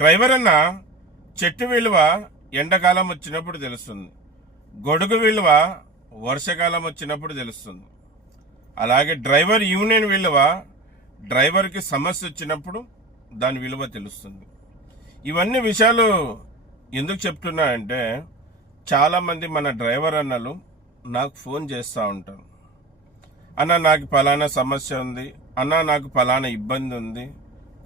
Driver అన్న చెట్టు విలువ ఎండాకాలం వచ్చినప్పుడు తెలుస్తుంది, గొడుగు విలువ వర్షాకాలం వచ్చినప్పుడు తెలుస్తుంది. అలాగే డ్రైవర్ యూనియన్ విలువ డ్రైవర్కి సమస్య వచ్చినప్పుడు దాని విలువ తెలుస్తుంది. ఇవన్నీ విషయాలు ఎందుకు చెప్తున్నానంటే, చాలామంది మన డ్రైవర్ అన్నలు నాకు ఫోన్ చేస్తూ ఉంటారు. అన్న నాకు ఫలానా సమస్య ఉంది, అన్న నాకు ఫలానా ఇబ్బంది ఉంది,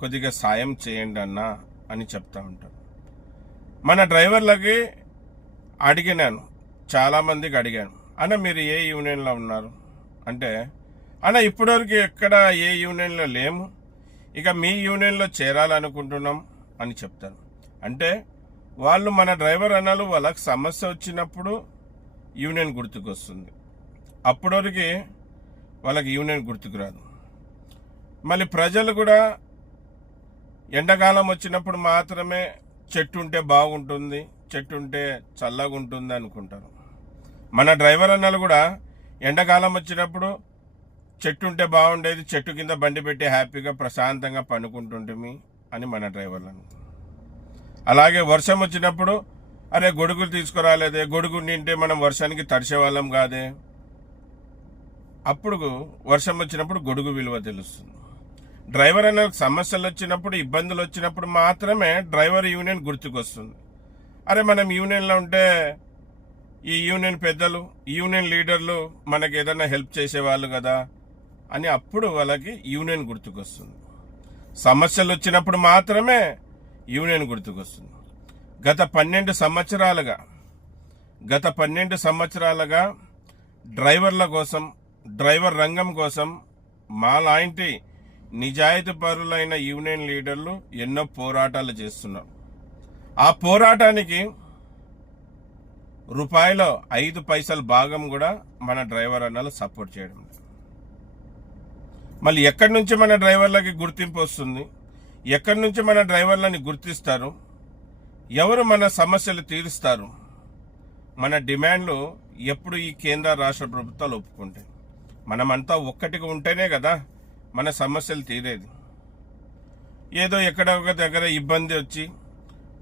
కొద్దిగా సాయం చేయండి అన్న అని చెప్తా ఉంటారు. మన డ్రైవర్లకి అడిగినాను, చాలామందికి అడిగాను, అన్న మీరు ఏ యూనియన్లో ఉన్నారు అంటే, అన్న ఇప్పటివరకు ఎక్కడ ఏ యూనియన్లో లేము, ఇక మీ యూనియన్లో చేరాలనుకుంటున్నాం అని చెప్తారు. అంటే వాళ్ళు మన డ్రైవర్ అన్నలు వాళ్ళకి సమస్య వచ్చినప్పుడు యూనియన్ గుర్తుకు వస్తుంది, అప్పటివరకు వాళ్ళకి యూనియన్ గుర్తుకు రాదు. మళ్ళీ ప్రజలు కూడా ఎండాకాలం వచ్చినప్పుడు మాత్రమే చెట్టు ఉంటే బాగుంటుంది, చెట్టు ఉంటే చల్లగా ఉంటుంది అనుకుంటారు. మన డ్రైవర్ అన్నలు కూడా ఎండాకాలం వచ్చినప్పుడు చెట్టు ఉంటే బాగుండేది, చెట్టు కింద బండి పెట్టి హ్యాపీగా ప్రశాంతంగా పనుకుంటుంటిమి అని మన డ్రైవర్లను. అలాగే వర్షం వచ్చినప్పుడు అరే గొడుగులు తీసుకురాలేదే, గొడుగు నింటే మనం వర్షానికి తడిసేవాళ్ళం కాదే, అప్పుడు వర్షం వచ్చినప్పుడు గొడుగు విలువ తెలుస్తుంది. డ్రైవర్ అనే సమస్యలు వచ్చినప్పుడు, ఇబ్బందులు వచ్చినప్పుడు మాత్రమే డ్రైవర్ యూనియన్ గుర్తుకొస్తుంది. అరే మనం యూనియన్లో ఉంటే ఈ యూనియన్ పెద్దలు, యూనియన్ లీడర్లు మనకి ఏదైనా హెల్ప్ చేసేవాళ్ళు కదా అని అప్పుడు వాళ్ళకి యూనియన్ గుర్తుకొస్తుంది. సమస్యలు వచ్చినప్పుడు మాత్రమే యూనియన్ గుర్తుకొస్తుంది. గత 12 సంవత్సరాలుగా డ్రైవర్ల కోసం, డ్రైవర్ రంగం కోసం మా లాంటి నిజాయితీ పరులైన యూనియన్ లీడర్లు ఎన్నో పోరాటాలు చేస్తున్నారు. ఆ పోరాటానికి రూపాయలో 5 పైసలు భాగం కూడా మన డ్రైవర్ అన్నలు సపోర్ట్ చేయడం. మళ్ళీ ఎక్కడి నుంచి మన డ్రైవర్లకి గుర్తింపు వస్తుంది, ఎక్కడి నుంచి మన డ్రైవర్లని గుర్తిస్తారు, ఎవరు మన సమస్యలు తీరుస్తారు, మన డిమాండ్లు ఎప్పుడు ఈ కేంద్ర రాష్ట్ర ప్రభుత్వాలు ఒప్పుకుంటాయి. మనమంతా ఒక్కటిగా ఉంటేనే కదా మన సమస్యలు తీరేది. ఏదో ఎక్కడ ఒక దగ్గర ఇబ్బంది వచ్చి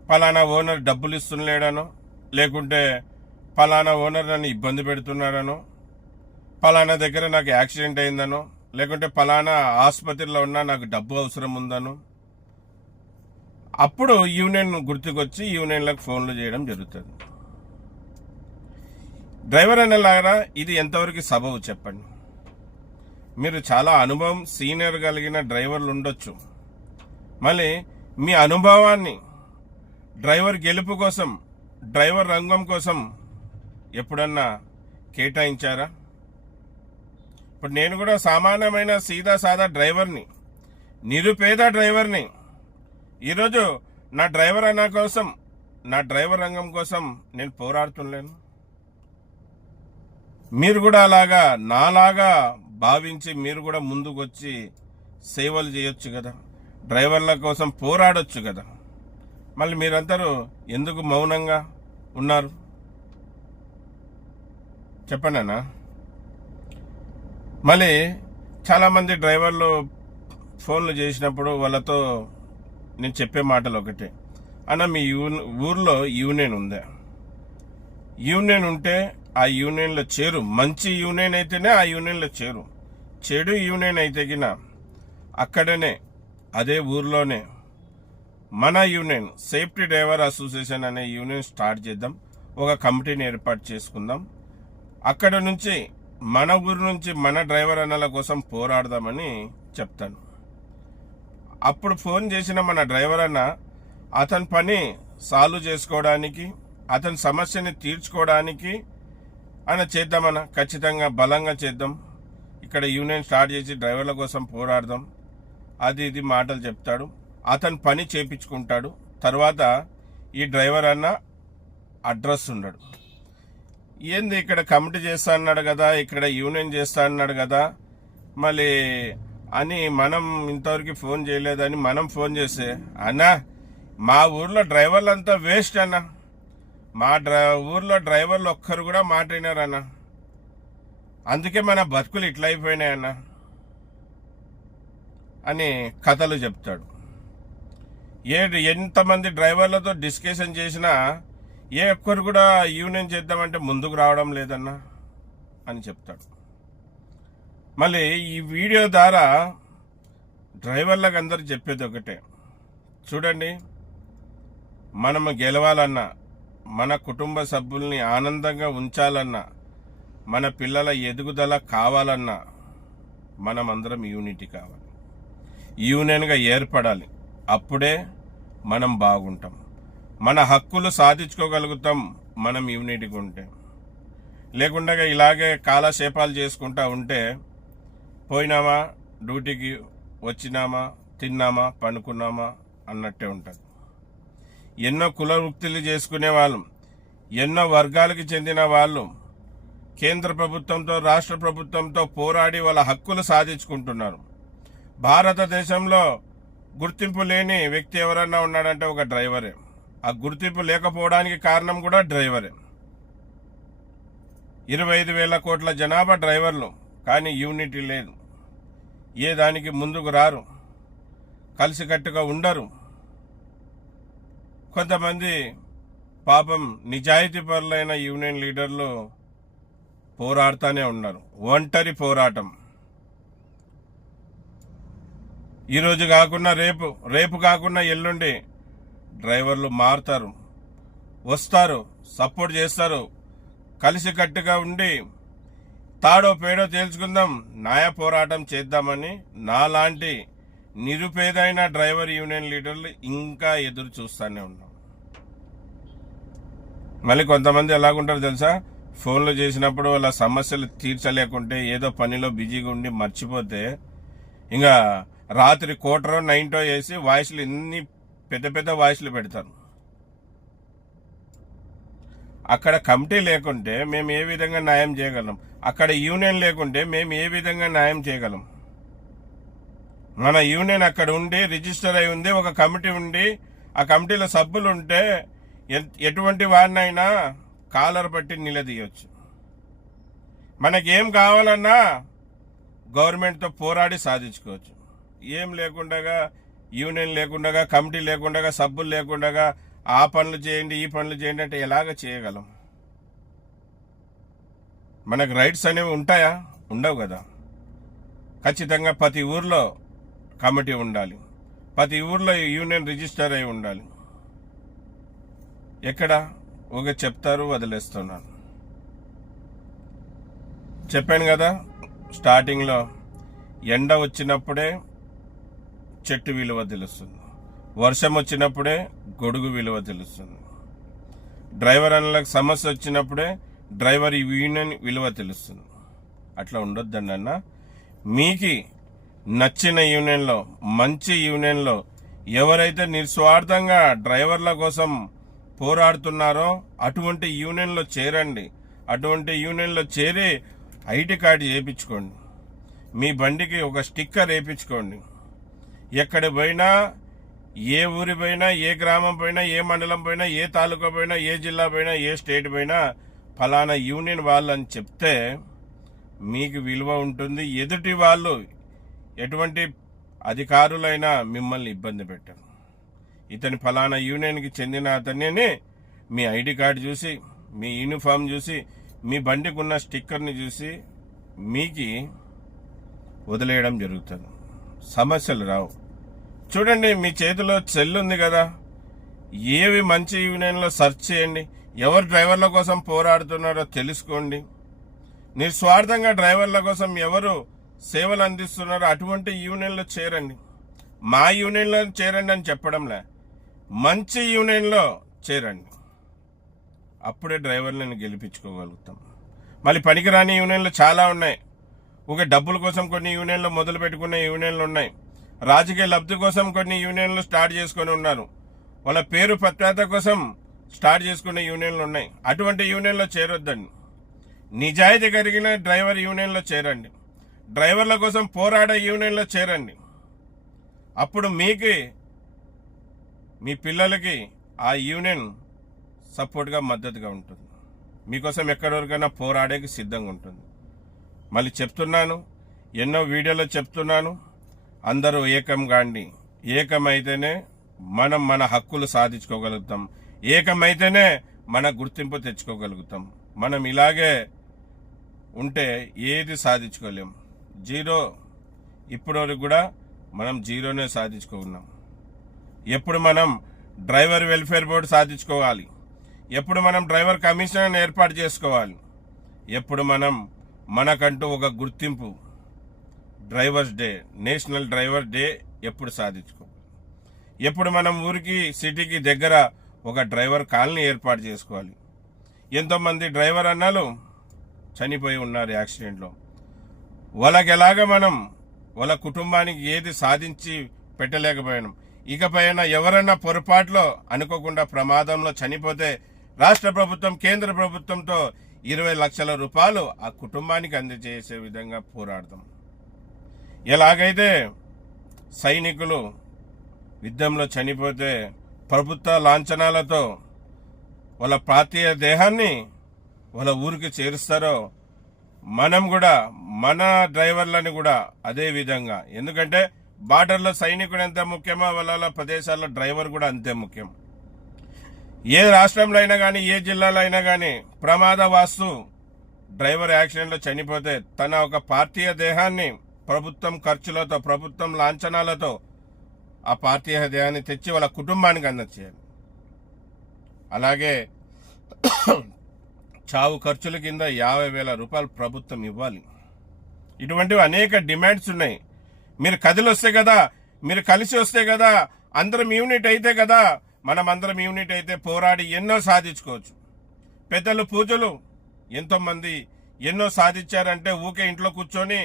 ఫలానా ఓనర్ డబ్బులు ఇస్తులేడనో, లేకుంటే ఫలానా ఓనర్ నన్ను ఇబ్బంది పెడుతున్నాడనో, ఫలానా దగ్గర నాకు యాక్సిడెంట్ అయిందనో, లేకుంటే ఫలానా ఆసుపత్రిలో ఉన్నా నాకు డబ్బు అవసరం ఉందనో, అప్పుడు యూనియన్ గుర్తుకొచ్చి యూనియన్లకు ఫోన్లు చేయడం జరుగుతుంది. డ్రైవర్ అనేలాగా ఇది ఎంతవరకు సబబు చెప్పండి. మీరు చాలా అనుభవం, సీనియర్ కలిగిన డ్రైవర్లు ఉండొచ్చు. మళ్ళీ మీ అనుభవాన్ని డ్రైవర్ గెలుపు కోసం, డ్రైవర్ రంగం కోసం ఎప్పుడన్నా కేటాయించారా? ఇప్పుడు నేను కూడా సామాన్యమైన సీదా సాదా డ్రైవర్ని, నిరుపేద డ్రైవర్ని. ఈరోజు నా డ్రైవర్ అన్న కోసం, నా డ్రైవర్ రంగం కోసం నేను పోరాడుతుండలేను. మీరు కూడా అలాగా నాలాగా భావించి మీరు కూడా ముందుకు వచ్చి సేవలు చేయొచ్చు కదా, డ్రైవర్ల కోసం పోరాడొచ్చు కదా. మళ్ళీ మీరందరూ ఎందుకు మౌనంగా ఉన్నారు చెప్పండి అన్న. మళ్ళీ చాలామంది డ్రైవర్లు ఫోన్లు చేసినప్పుడు వాళ్ళతో నేను చెప్పే మాటలు ఒకటే, అన్న మీ ఊర్లో యూనియన్ ఉందా? యూనియన్ ఉంటే ఆ యూనియన్లో చేరు. మంచి యూనియన్ అయితేనే ఆ యూనియన్లో చేరు. చెడు యూనియన్ అయితే గిన అక్కడనే అదే ఊర్లోనే మన యూనియన్, సేఫ్టీ డ్రైవర్ అసోసియేషన్ అనే యూనియన్ స్టార్ట్ చేద్దాం, ఒక కమిటీని ఏర్పాటు చేసుకుందాం, అక్కడ నుంచి మన ఊరు నుంచి మన డ్రైవర్ అన్నల కోసం పోరాడదామని చెప్తాను. అప్పుడు ఫోన్ చేసిన మన డ్రైవర్ అన్న అతని పని సాల్వ్ చేసుకోవడానికి, అతని సమస్యని తీర్చుకోవడానికి ఆయన చేద్దామన్న, ఖచ్చితంగా బలంగా చేద్దాం, ఇక్కడ యూనియన్ స్టార్ట్ చేసి డ్రైవర్ల కోసం పోరాడదాం, అది ఇది మాటలు చెప్తాడు. అతని పని చేపించుకుంటాడు. తర్వాత ఈ డ్రైవర్ అన్న అడ్రస్ ఉన్నాడు. ఏంది ఇక్కడ కమిటీ చేస్తా అన్నాడు కదా, ఇక్కడ యూనియన్ చేస్తా అన్నాడు కదా, మళ్ళీ అని మనం ఇంతవరకు ఫోన్ చేయలేదని మనం ఫోన్ చేస్తే, అన్న మా ఊర్లో డ్రైవర్లంతా వేస్ట్ అన్న, మా ఊర్లో డ్రైవర్లు ఒక్కరు కూడా మాట వినారన్న, అందుకే మన బతుకులు ఇట్లా అయిపోయినాయన్న అని కథలు చెప్తాడు. ఎంతమంది డ్రైవర్లతో డిస్కషన్ చేసినా ఏ ఒక్కరు కూడా యూనియన్ చేద్దామంటే ముందుకు రావడం లేదన్నా అని చెప్తాడు. మళ్ళీ ఈ వీడియో ద్వారా డ్రైవర్లకు అందరు చెప్పేది ఒకటే, చూడండి, మనము గెలవాలన్నా, మన కుటుంబ సభ్యుల్ని ఆనందంగా ఉంచాలన్నా, మన పిల్లల ఎదుగుదల కావాలన్నా మనమందరం యూనిటీ కావాలి, యూనియన్గా ఏర్పడాలి. అప్పుడే మనం బాగుంటాం, మన హక్కులు సాధించుకోగలుగుతాం మనం యూనిటీగా ఉంటే. లేకుండా ఇలాగే కాలక్షేపాలు చేసుకుంటా ఉంటే పోయినామా డ్యూటీకి, వచ్చినామా తిన్నామా పనుకున్నామా అన్నట్టే ఉంటుంది. ఎన్నో కుల వృత్తులు చేసుకునే వాళ్ళు, ఎన్నో వర్గాలకు చెందిన వాళ్ళు కేంద్ర ప్రభుత్వంతో రాష్ట్ర ప్రభుత్వంతో పోరాడి వాళ్ళ హక్కులు సాధించుకుంటున్నారు. భారతదేశంలో గుర్తింపు లేని వ్యక్తి ఎవరన్నా ఉన్నాడంటే ఒక డ్రైవరే. ఆ గుర్తింపు లేకపోవడానికి కారణం కూడా డ్రైవరే. 25,000 కోట్ల జనాభా డ్రైవర్లు, కానీ యూనిటీ లేదు. ఏ దానికి ముందుకు రారు, కలిసికట్టుగా ఉండరు. కొంతమంది పాపం నిజాయితీ పరులైన యూనియన్ లీడర్లు పోరాడుతూనే ఉన్నారు, ఒంటరి పోరాటం. ఈరోజు కాకుండా రేపు, రేపు కాకుండా ఎల్లుండి డ్రైవర్లు మారుతారు, వస్తారు, సపోర్ట్ చేస్తారు. కలిసికట్టుగా ఉండి తాడో పేడో తేల్చుకుందాం, న్యాయ పోరాటం చేద్దామని నాలాంటి నిరుపేదైన డ్రైవర్ యూనియన్ లీడర్లు ఇంకా ఎదురు చూస్తూనే ఉన్నాం. మళ్ళీ కొంతమంది ఎలాగుంటారు తెలుసా, ఫోన్లు చేసినప్పుడు వాళ్ళ సమస్యలు తీర్చలేకుంటే ఏదో పనిలో బిజీగా ఉండి మర్చిపోతే ఇంకా రాత్రి కోటరో నైన్టో వేసి వాయిస్లు ఎన్ని పెద్ద పెద్ద వాయిస్లు పెడతారు. అక్కడ కమిటీ లేకుంటే మేము ఏ విధంగా న్యాయం చేయగలం? అక్కడ యూనియన్ లేకుంటే మేము ఏ విధంగా న్యాయం చేయగలం? మన యూనియన్ అక్కడ ఉండి రిజిస్టర్ అయి ఉంది, ఒక కమిటీ ఉండి ఆ కమిటీలో సభ్యులు ఉంటే ఎటువంటి వారినైనా కాలర్ పట్టి నిలదీయొచ్చు. మనకేం కావాలన్నా గవర్నమెంట్తో పోరాడి సాధించుకోవచ్చు. ఏం లేకుండా, యూనియన్ లేకుండా, కమిటీ లేకుండా, సభ్యులు లేకుండా ఆ పనులు చేయండి ఈ పనులు చేయండి అంటే ఎలాగ చేయగలం? మనకు రైట్స్ అనేవి ఉంటాయా? ఉండవు కదా. ఖచ్చితంగా ప్రతి ఊర్లో కమిటీ ఉండాలి, ప్రతి ఊర్లో యూనియన్ రిజిస్టర్ అయి ఉండాలి. ఎక్కడ ఒక చెప్తారు, వదిలేస్తున్నాను. చెప్పాను కదా స్టార్టింగ్లో, ఎండ వచ్చినప్పుడే చెట్టు విలువ తెలుస్తుంది, వర్షం వచ్చినప్పుడే గొడుగు విలువ తెలుస్తుంది. డ్రైవర్ అన్నలకు సమస్య వచ్చినప్పుడే డ్రైవర్ యూనియన్ విలువ తెలుస్తుంది. అట్లా ఉండొద్దండి అన్న. మీకు నచ్చిన యూనియన్లో, మంచి యూనియన్లో ఎవరైతే నిస్వార్థంగా డ్రైవర్ల కోసం పోరాడుతున్నారో అటువంటి యూనియన్లో చేరండి. అటువంటి యూనియన్లో చేరి ఐటీ కార్డు చేయించుకోండి, మీ బండికి ఒక స్టిక్కర్ వేయించుకోండి. ఎక్కడ పోయినా, ఏ ఊరి పోయినా, ఏ గ్రామం పోయినా, ఏ మండలం పోయినా, ఏ తాలూకా పోయినా, ఏ జిల్లా పోయినా, ఏ స్టేట్ పోయినా ఫలానా యూనియన్ వాళ్ళు అని చెప్తే మీకు విలువ ఉంటుంది. ఎదుటి వాళ్ళు ఎటువంటి అధికారులైనా మిమ్మల్ని ఇబ్బంది పెట్టరు. ఇతని ఫలానా యూనియన్కి చెందిన అతన్ని మీ ఐడి కార్డు చూసి, మీ యూనిఫామ్ చూసి, మీ బండికి ఉన్న స్టిక్కర్ని చూసి మీకు వదిలేయడం జరుగుతుంది. సమస్యలు రావు. చూడండి, మీ చేతిలో సెల్ ఉంది కదా, ఏవి మంచి యూనియన్లో సెర్చ్ చేయండి, ఎవరు డ్రైవర్ల కోసం పోరాడుతున్నారో తెలుసుకోండి. నిస్వార్థంగా డ్రైవర్ల కోసం ఎవరు సేవలు అందిస్తున్నారో అటువంటి యూనియన్లో చేరండి. మా యూనియన్లో చేరండి అని చెప్పడంలే, మంచి యూనియన్లో చేరండి. అప్పుడే డ్రైవర్లను గెలిపించుకోగలుగుతాం. మళ్ళీ పనికిరాని యూనియన్లు చాలా ఉన్నాయి. ఒక డబ్బుల కోసం కొన్ని యూనియన్లు మొదలు పెట్టుకునే యూనియన్లు ఉన్నాయి. రాజకీయ లబ్ధి కోసం కొన్ని యూనియన్లు స్టార్ట్ చేసుకుని ఉన్నారు. వాళ్ళ పేరు ప్రఖ్యాత కోసం స్టార్ట్ చేసుకునే యూనియన్లు ఉన్నాయి. అటువంటి యూనియన్లో చేరొద్దండి. నిజాయితీ కలిగిన డ్రైవర్ యూనియన్లో చేరండి. డ్రైవర్ల కోసం పోరాడే యూనియన్లో చేరండి. అప్పుడు మీకు, మీ పిల్లలకి ఆ యూనియన్ సపోర్ట్గా, మద్దతుగా ఉంటుంది. మీకోసం ఎక్కడివరకైనా పోరాడేకి సిద్ధంగా ఉంటుంది. మళ్ళీ చెప్తున్నాను, ఎన్నో వీడియోలో చెప్తున్నాను, అందరూ ఏకం కాండి. ఏకమైతేనే మనం మన హక్కులు సాధించుకోగలుగుతాం. ఏకమైతేనే మన గుర్తింపు తెచ్చుకోగలుగుతాం. మనం ఇలాగే ఉంటే ఏది సాధించుకోలేం. జీరో ఇప్పటివరకు కూడా మనం జీరోనే సాధించుకున్నాం. ఎప్పుడు మనం డ్రైవర్ వెల్ఫేర్ బోర్డు సాధించుకోవాలి, ఎప్పుడు మనం డ్రైవర్ కమిషన్ ఏర్పాటు చేసుకోవాలి, ఎప్పుడు మనం మనకంటూ ఒక గుర్తింపు drivers day, national driver day ఎప్పుడు సాధించుకోవాలి, ఎప్పుడు మనం ఊరికి సిటీకి దగ్గర ఒక డ్రైవర్ కాలనీ ఏర్పాటు చేసుకోవాలి. ఎంతోమంది డ్రైవర్ అన్నాలు చనిపోయి ఉన్నారు యాక్సిడెంట్లో. వాళ్ళకి ఎలాగ మనం వాళ్ళ కుటుంబానికి ఏది సాధించి పెట్టలేకపోయాం. ఇకపైన ఎవరైనా పొరపాట్లో అనుకోకుండా ప్రమాదంలో చనిపోతే రాష్ట్ర ప్రభుత్వం కేంద్ర ప్రభుత్వంతో 20 లక్షల రూపాయలు ఆ కుటుంబానికి అందజేసే విధంగా పోరాడతాం. ఎలాగైతే సైనికులు యుద్ధంలో చనిపోతే ప్రభుత్వ లాంఛనాలతో వాళ్ళ పార్థివ దేహాన్ని వాళ్ళ ఊరికి చేరుస్తారో మనం కూడా మన డ్రైవర్లని కూడా అదే విధంగా, ఎందుకంటే బార్డర్లో సైనికుడు ఎంత ముఖ్యమో వాళ్ళ ప్రదేశాల్లో డ్రైవర్ కూడా అంతే ముఖ్యం. ఏ రాష్ట్రంలో అయినా కానీ ఏ జిల్లాలో అయినా కానీ ప్రమాదవాస్తు డ్రైవర్ యాక్సిడెంట్లో చనిపోతే తన ఒక పార్థివ దేహాన్ని ప్రభుత్వం ఖర్చులతో ప్రభుత్వం లాంఛనాలతో ఆ పార్థివ దేహాన్ని తెచ్చి వాళ్ళ కుటుంబానికి అందచేయాలి. అలాగే చావు ఖర్చుల కింద 50,000 రూపాయలు ప్రభుత్వం ఇవ్వాలి. ఇటువంటివి అనేక డిమాండ్స్ ఉన్నాయి. మీరు కదిలి వస్తే కదా, మీరు కలిసి వస్తే కదా, అందరం యూనిట్ అయితే కదా, మనం అందరం యూనిట్ అయితే పోరాడి ఎన్నో సాధించుకోవచ్చు. పెద్దలు పూజలు ఎంతోమంది ఎన్నో సాధించారంటే ఊకే ఇంట్లో కూర్చొని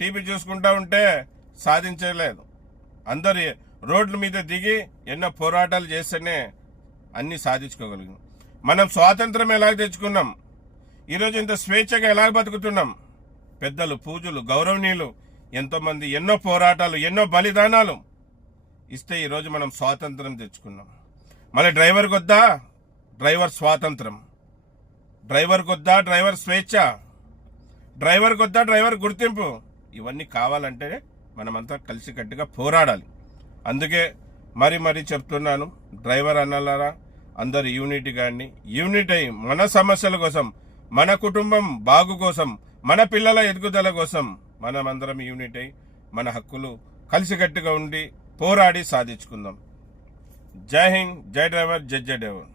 టీవీ చూసుకుంటా ఉంటే సాధించలేదు. అందరు రోడ్ల మీద దిగి ఎన్నో పోరాటాలు చేస్తేనే అన్ని సాధించుకోగలిగాం. మనం స్వాతంత్రం ఎలాగ తెచ్చుకున్నాం, ఈరోజు ఇంత స్వేచ్ఛగా ఎలాగ బతుకుతున్నాం. పెద్దలు పూజలు గౌరవనీయులు ఎంతోమంది ఎన్నో పోరాటాలు ఎన్నో బలిదానాలు ఇస్తే ఈరోజు మనం స్వాతంత్రం తెచ్చుకున్నాం. మళ్ళీ డ్రైవర్ కొద్దా డ్రైవర్ స్వాతంత్రం, డ్రైవర్ కొద్దా డ్రైవర్ స్వేచ్ఛ, డ్రైవర్ కొద్దా డ్రైవర్ గుర్తింపు. ఇవన్నీ కావాలంటే మనమంతా కలిసికట్టుగా పోరాడాలి. అందుకే మరీ చెప్తున్నాను, డ్రైవర్ అన్నలారా అందరు యూనిట్ గాని యూనిట్ అయి మన సమస్యల కోసం, మన కుటుంబం బాగు కోసం, మన పిల్లల ఎదుగుదల కోసం మనమందరం యూనిట్ అయి మన హక్కులు కలిసికట్టుగా ఉండి పోరాడి సాధించుకుందాం. జై హింద్, జై డ్రైవర్, జై డ్రైవర్.